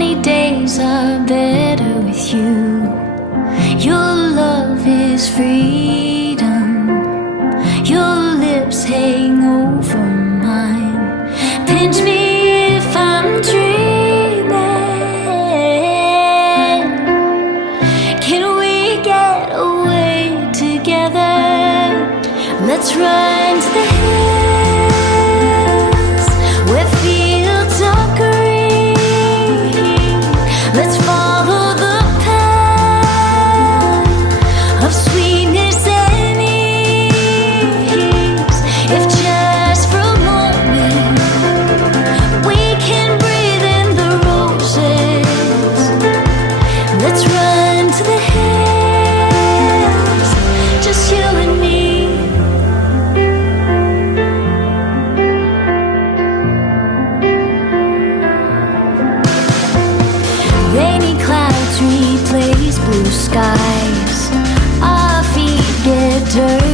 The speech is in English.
Sunny days are better with you. Your love is freedom. Your lips hang over mine. Pinch me if I'm dreaming. Can we get away together? Let's run to the hills where fields are green. Let's follow the path of sweetness and ease. If just for a moment we can breathe in the roses. Let's run to the hills, just you and me. Rainy clouds replace blue skies. Our feet get dirty.